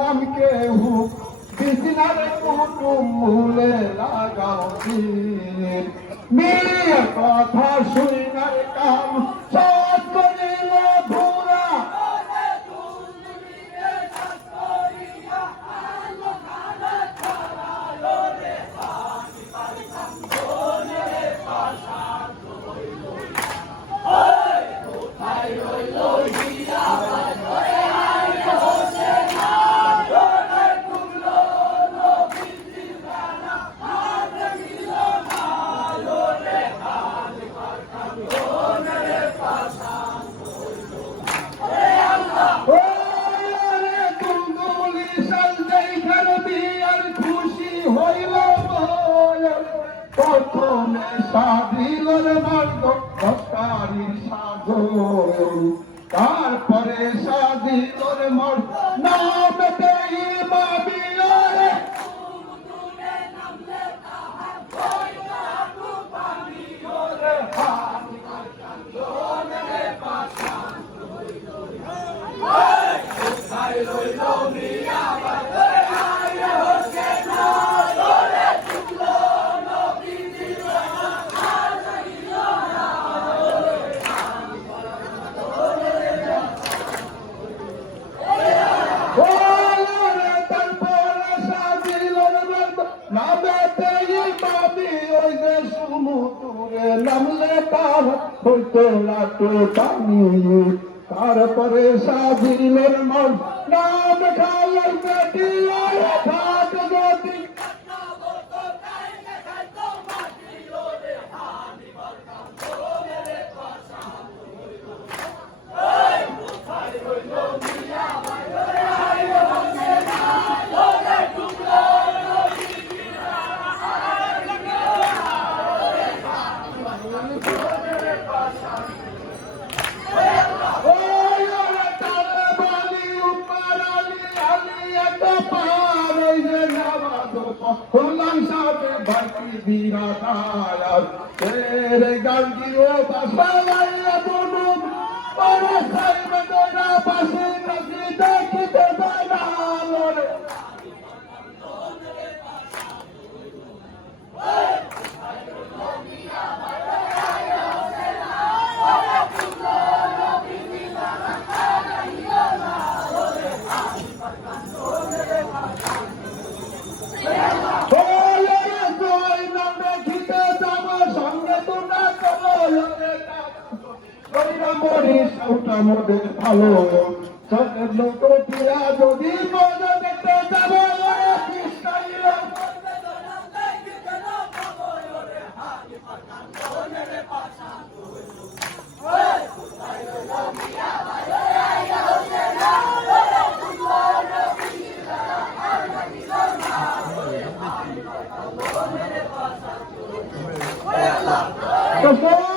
নাম কেউ বিছনারে কুটুম ভুলে লাগাও কথা সাধিল মর্গ নামতে ইমামিয়রে ওরে হইতো লাটো টানি তারপরে সাজিলেন মন। নাম খাওয়ার বেটি বাকি বিরাটায়ার তেরে গাঙ্গি ও বাসালাইয়া বনু পরে সাইবে তোরা পাশে আমাদের ভালো। সবের লোক পিয়া যদি মজা দেখতে যাব কৃষ্ণাইল তো